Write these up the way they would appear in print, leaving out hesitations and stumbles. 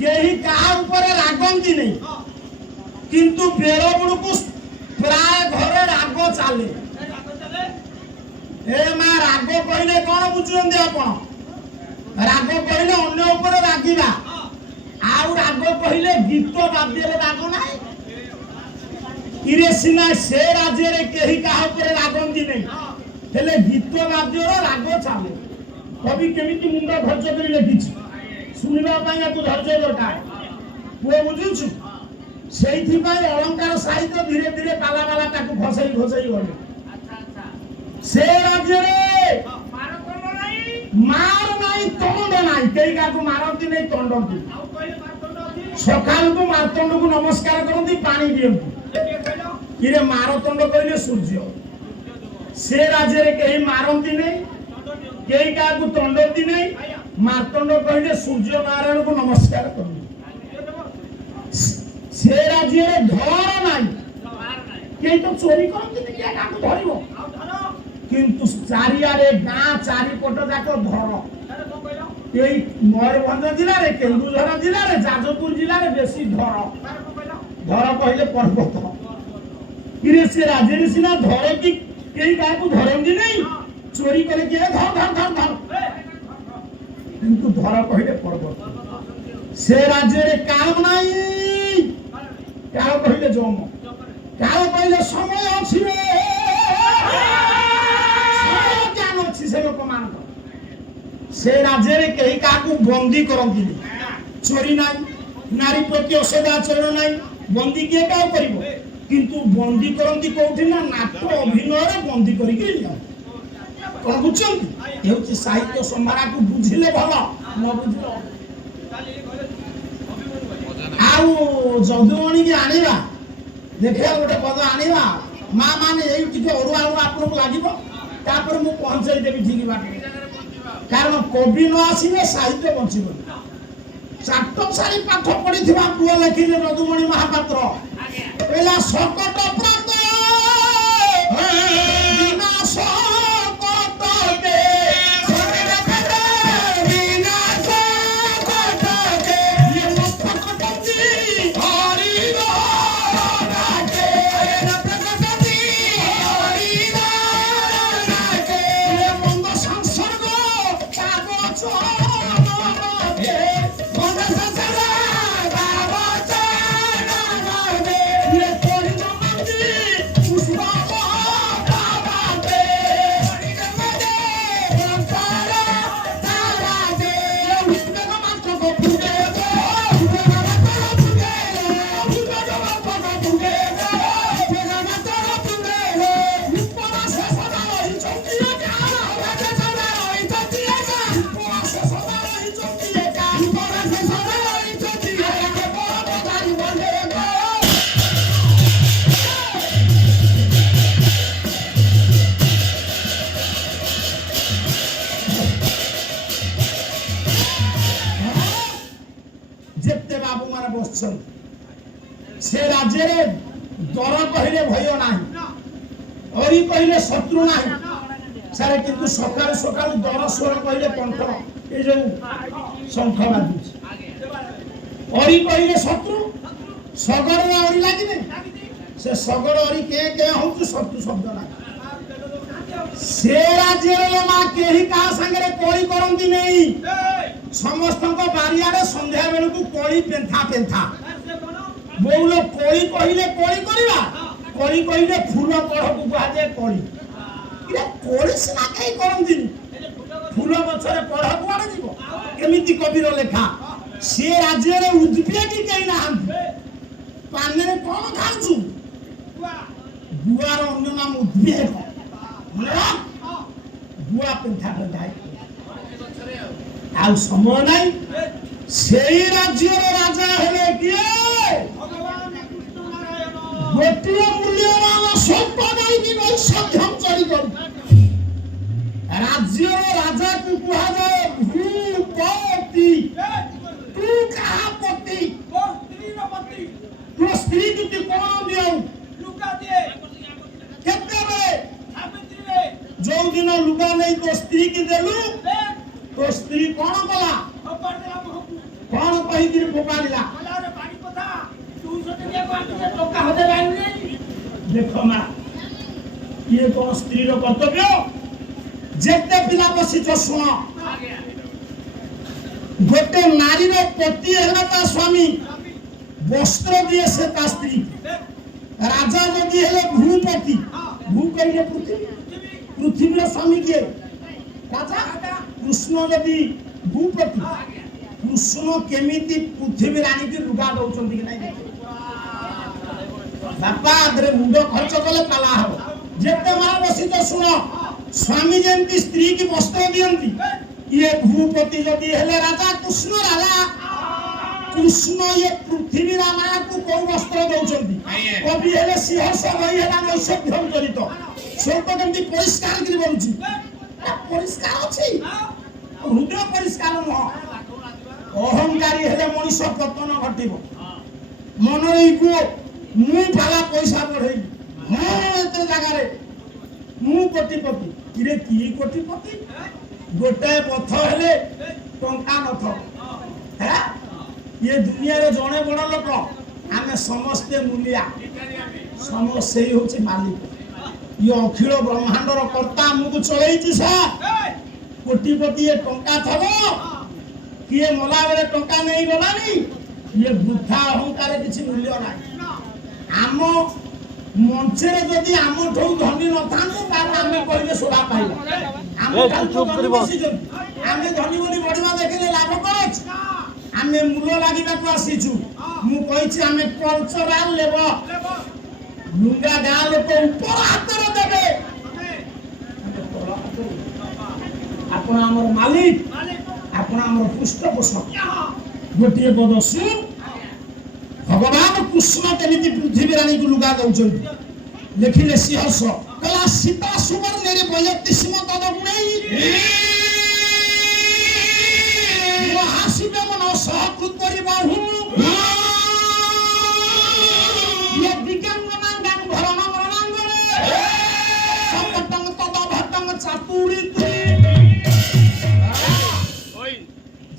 केही काहा ऊपर रागंती नहीं किंतु बेर बुड़कू प्राय घरे राग चले ए मा राग कहले कौन बुझुंदी आपण राग कहले अन्य ऊपर रागिबा आउ राग कहले गीत बाद्य राग नाही इरे सिना से राज्य रे केही काहा ऊपर रागंती नहीं हेले गीत बाद्य राग चले कवि केमिति मुंड खर्च करी लिखिछि सुनिबा पाइया तू धैर्य दरकार वो बुझुछु सेठी पाई अलंकार साहित्य धीरे धीरे पाला पाला ताकू फसई फसई गले से राज्य रे मार नाही तंड नाही केई काकू मारती नहीं तंडती सकाल को मारतंड को नमस्कार करती पानी दियंती इरे मारतंड कहले सूर्य से राज्य रे केही मारती नहीं केई काकू तंडती नहीं मारतंड कहले सूर्य नारायण को नमस्कार करती से राज्य रे धर नाही केई तो चोरी करती नहीं क्या काकू धरिबो किंतु चारियारे गाँ चारिपट जाक धर ये मयूरभंज जिले में केन्दुझर जिले में जाजपुर जिले में बेसी धर धर कहले पर्वत इरे से राज्य सीना धरे कि कई क्या धरती नहीं चोरी करे कि धर धर धर धर किंतु धर कहले पर्वत से राज्य रे काम नहीं क्या कहले जम क्या कहले समय अछि से लोक मान से राज्य रे कई काकू बंदी करंती चोरी नाही नारी प्रति असदाचरण नाही बंदी के का करिवो किंतु बंदी करंती कोठी ना नाट्य अभिनय रे बंदी करी के लिया कोन बुझछंती हेउची साहित्य संभारा को बुझिले भलो न बुझलो आउ जदुमणि के आनिबा देखिया गोटे पद आनिबा मां माने एई टिके ओरुआ आपन लागिबो तापर मु पहुंचाई देबी ठीक बाटे कारण कवि न आसीने साहित्य बंचिबो चाटक सारी पाठ पढिथिबा पुआ लेखिले रदुमणि महापात्र पेला सकट प्रात बिना सकट के सरे फटे बिना सकट के ये मुखकटती हरि राके न प्रकटती हरि राके ये मंद संसर्ग कागज के मंद संसर्ग कागज के ये कोड़ी नमती पुष्पा बाबाते कोड़ी नमते संसार तारा दे उसने मात्र को पूजे उसने मात्र को पूजे उसने मात्र को पूजे उसने मात्र को पूजे उपरा से सदा रही चौकिया का राजा सदा रही चौकिया का उपरा से सदा रही चौकिया का उपरा से सदा रही चौकिया का बड़ा बधाई बनेगा जेते बाबू माने बसछन से राज्य रे दर कहिले भय नाही अरी कहिले शत्रु नाही सारे किंतु सकाल सकाल दर स्वर कहिले कंठ ए जो शंख बाजुछ अरी कहिले शत्रु सगर रे अरी लागिने से सगर अरी के होउ शत्रु शब्द नाही से राज्य रे मा केही का संगे कोई करंती नहीं समस्त बारियारे संध्या बेलू कोई पेंथा पेंथा बोल कोई कहले कोई करवा कोई कहले फूल कढ़ को बुझे कोई इरा कोई सिना कई करंती फूल गछरे कढ़ कुआडे जीवो केमिति कविर लेखा से राज्य रे उद्भिदी केई ना पाने कोन खाउछु गुआर अन्य नाम उद्भिद गुआ पेंथा पेंथा आउ समय नहीं सेई राज्य राजा हेले किए गोटिए मूल्यवान संपदाई की वैषम्यम चली गई राज्य राजा को कहा जाए भूपति तू कहा पति तो स्त्री की कौन दियो लुका दिए कितने बे जो दिन लुका नहीं तो स्त्री की देलू तो स्त्री कौन कला कौन କହିକିରି ଫୋପାଡ଼ିଲା। ଦେଖ ମା, ଇଏ କଣ ସ୍ତ୍ରୀର କର୍ତ୍ତବ୍ୟ? ଯେତେ ପିଲା ବସିଛ ଶୁଣ, ଗୋଟେ ନାରୀର ପତି ହେଲା ତା ସ୍ୱାମୀ, ବସ୍ତ୍ର ଦିଏ ସେ ତା ସ୍ତ୍ରୀ। ରାଜା ଯଦି ହେଲେ ଭୂପତି, ଭୂ କହିଲେ ପୃଥିବୀ, ପୃଥିବୀର ସ୍ୱାମୀ କିଏ? ରାଜା। କୃଷ୍ଣ ଯଦି ଭୂପତି, କୃଷ୍ଣ କେମିତି ପୃଥିବୀ ରାଣୀକି ଲୁଗା ଦଉଛନ୍ତି କି ନାଇଁ? ବାପା ଆଦରେ ମୁଣ୍ଡ ଖର୍ଚ୍ଚ କଲେ ପାଲା ହବ। ଯେତେ ମା ବସିଛ ଶୁଣ, ସ୍ୱାମୀ ଯେମିତି ସ୍ତ୍ରୀ କି ବସ୍ତ୍ର ଦିଅନ୍ତି, ଇଏ ଭୂପତି ଯଦି ହେଲେ ରାଜା, କୃଷ୍ଣ ରାଜା, କୃଷ୍ଣ ଇଏ ପୃଥିବୀ ରାମାକୁ କୋଉ ବସ୍ତ୍ର ଦଉଛନ୍ତି? କବି ହେଲେ ସିଂହସ ରହି ହେଲା ନୈଷଧ୍ୟ ଜଡ଼ିତ। ସ୍ୱର୍ଗ କେମିତି ପରିଷ୍କାର କରି ବଲୁଛି? ପରିଷ୍କାର ଅଛି, ହୃଦୟ ପରିଷ୍କାର ନୁହଁ। ଅହଙ୍କାରୀ ହେଲେ ମଣିଷ ପତନ ଘଟିବ। ମନରେ କୁହ, ମୁଁ ପାଲା ପଇସା ବଢେଇଲି, ମୁଁ ଏତେ ଜାଗାରେ ମୁଁ କୋଟିପତି। ଇରେ କି କୋଟିପତି? ଗୋଟାଏ ପଥ ହେଲେ ଟଙ୍କା ନଥିବ। ଇଏ ଦୁନିଆରେ ଜଣେ ବଡ ଲୋକ, ଆମେ ସମସ୍ତେ ମୂଲିଆ। ସେଇ ହଉଛି ମାଲିକ। ଇଏ ଅଖିଳ ବ୍ରହ୍ମାଣ୍ଡର କର୍ତ୍ତା ଆମକୁ ଚଳେଇଛି। କୋଟିପତି ଏ ଟଙ୍କା ଥବ, କିଏ ମଲା ବେଳେ ଟଙ୍କା ନେଇ ଗଲାନି। ଇଏ ବୃଥା ଅହଙ୍କାର କିଛି ମୂଲ୍ୟ ନାହିଁ। ଆମ ମଞ୍ଚରେ ଯଦି ଆମଠୁ ଧନୀ ନଥାନ୍ତୁ, ତାହେଲେ ଆମେ କହିଲେ ଶୋଭା ପାଇଲା। ଆମେ ଧନୀ ବୋଲି ବଢିବା ଦେଖିଲେ ଲାଭ କଣ ଅଛି? ଆମେ ମୂଳ ଲାଗିବାକୁ ଆସିଛୁ। ମୁଁ କହିଛି ଆମେ କଲଚରାଲ ଲେବର। ଲୁଙ୍ଗା ଗାଁ ଲୋକ ଉପର ହାତରେ ଦେବେ, ଆପଣ ଆମର ମାଲିକ, ଆପଣ ଆମର ପୃଷ୍ଠପୋଷକ। ଗୋଟିଏ ପଦ ଶୁଣ, ଭଗବାନ କୃଷ୍ଣ କେମିତି ପୃଥିବୀ ରାଣୀକୁ ଲୁଗା ଦଉଛନ୍ତି। ଲେଖିଲେ ସିଂହସ କହିଲା, ସୀତା ସୁବର୍ଣ୍ଣରେ ବୟତିଷ୍ମ ତଦ ଗୁଣେଇ ମହାଶିବ ମନ ସହକୃତ କରି ବାହୁ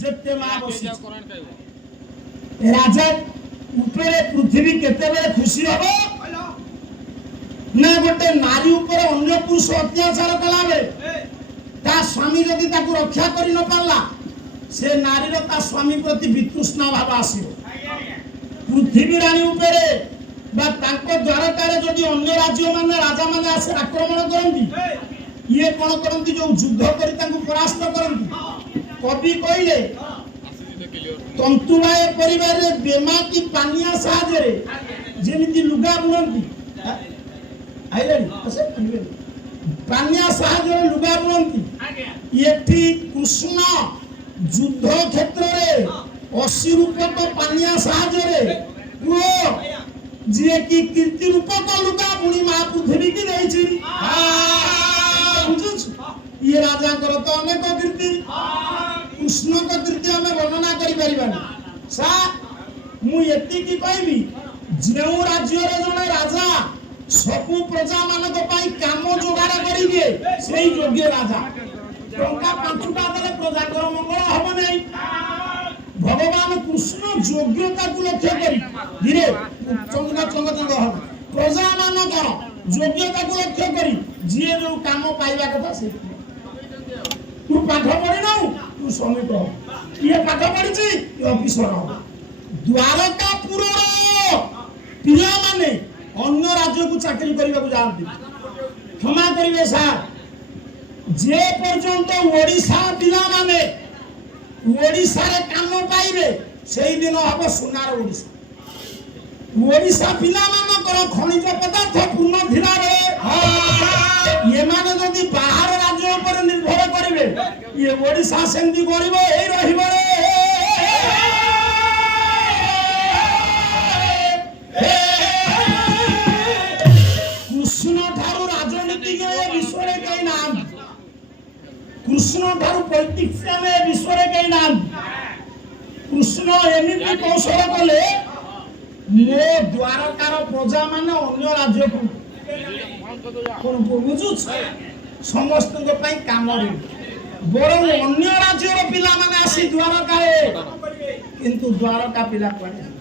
ଯେତେ ମା ବସି ରାଜା ଉପରେ ପୃଥିବୀ କେତେବେଳେ ଖୁସି ହବ ନା? ଗୋଟେ ନାରୀ ଉପରେ ଅନ୍ୟ ପୁରୁଷ ଅତ୍ୟାଚାର କଲା ବେଳେ ତା ସ୍ୱାମୀ ଯଦି ତାକୁ ରକ୍ଷା କରି ନ ପାରିଲା, ସେ ନାରୀର ତା ସ୍ୱାମୀ ପ୍ରତି ବିତୃଷ୍ଣା ଭାବ ଆସିବ। ପୃଥିବୀ ରାଣୀ ଉପରେ ବା ତାଙ୍କ ଦ୍ୱାରକାରେ ଯଦି ଅନ୍ୟ ରାଜ୍ୟ ମାନେ ରାଜା ମାନେ ଆସି ଆକ୍ରମଣ କରନ୍ତି, ଇଏ କଣ କରନ୍ତି? ଯୋଉ ଯୁଦ୍ଧ କରି ତାଙ୍କୁ ପରାସ୍ତ କରନ୍ତି। କବି କହିଲେ, ତନ୍ତୁବାୟ ପରିବାରରେ ବେମା କି ପାନିଆ ସାହାଯ୍ୟରେ ଯେମିତି ଲୁଗା ବୁଣନ୍ତି, ପାନିଆ ସାହାଯ୍ୟରେ ଲୁଗା ବୁଣନ୍ତି, ଏଠି କୃଷ୍ଣ ଯୁଦ୍ଧ କ୍ଷେତ୍ରରେ 80 ରୂପକ ପାନିଆ ସାହାଯ୍ୟରେ ଯିଏ କି କୀର୍ତ୍ତି ରୂପକ ଲୁଗା ବୁଣି ମା ପୃଥିବୀ କି ଦେଇଛି। ଇଏ ରାଜାଙ୍କର ତ ଅନେକ କୀର୍ତ୍ତି, କୃଷ୍ଣଙ୍କ କୀର୍ତ୍ତି ଆମେ ବର୍ଣ୍ଣନା କରିପାରିବାନି। ମୁଁ ଏତିକି କହିବି, ଯେଉଁ ରାଜ୍ୟରେ ଜଣେ ରାଜା ସବୁ ପ୍ରଜା ମାନଙ୍କ ପାଇଁ କାମ ଯୋଗାଡ଼ କରିଦିଏ, ସେଇ ଯୋଗ୍ୟ ରାଜା। ଟଙ୍କା 5ଟା ଦେଲେ ପ୍ରଜାଙ୍କର ମଙ୍ଗଳ ହବ ନାହିଁ। ଭଗବାନ କୃଷ୍ଣ ଯୋଗ୍ୟତାକୁ ଲକ୍ଷ୍ୟ କରି ଧୀରେ ପ୍ରଜା ମାନଙ୍କର ଯୋଗ୍ୟତାକୁ ଲକ୍ଷ୍ୟ କରି ଯିଏ ଯୋଉ କାମ ପାଇବା କଥା ସେ। ତୁ ପାଠ ପଢିନାଉ, ତୁ ଶ୍ରମିକ ହବ। କିଏ ପାଠ ପଢିଛି, ଅଫିସର ହବ। ଦ୍ୱାରକାପୁରର ପିଲାମାନେ ଅନ୍ୟ ରାଜ୍ୟକୁ ଚାକିରି କରିବାକୁ ଯାଆନ୍ତି। କ୍ଷମା କରିବେ ସାର୍, ଯେ ପର୍ଯ୍ୟନ୍ତ ଓଡ଼ିଶା ପିଲାମାନେ ଓଡ଼ିଶାରେ କାମ ପାଇବେ, ସେଇଦିନ ହବ ସୁନାର ଓଡ଼ିଶା। ଓଡ଼ିଶା ପିଲାମାନଙ୍କର ଖଣିଜ ପଦାର୍ଥ ପୂର୍ଣ୍ଣ ଥିଲା ବେଳେ ଏମାନେ ଯଦି ବାହାର ରାଜ୍ୟ ଉପରେ ନିର୍ଭର କରିବେ, ଇଏ ଓଡ଼ିଶା ସେମିତି ଗରିବ ହେଇ ରହିବ। କୃଷ୍ଣ ଠାରୁ ରାଜନୀତିଜ୍ଞ ଏ ବିଶ୍ୱରେ କେହି ନାହାନ୍ତି। କୃଷ୍ଣ ଠାରୁ ପଲିଟିସିଆନ ଏ ବିଶ୍ୱରେ କେହି ନାହାନ୍ତି। କୃଷ୍ଣ ଏମିତି କୌଶଳ କଲେ, ମୋ ଦ୍ୱାରକାର ପ୍ରଜା ମାନେ ଅନ୍ୟ ରାଜ୍ୟକୁ ବୁଝୁଛୁ, ସମସ୍ତଙ୍କ ପାଇଁ କାମରେ, ବରଂ ଅନ୍ୟ ରାଜ୍ୟର ପିଲାମାନେ ଆସି ଦ୍ୱାରକାରେ କିନ୍ତୁ ଦ୍ୱାରକା ପିଲା କୁଆଡ଼େ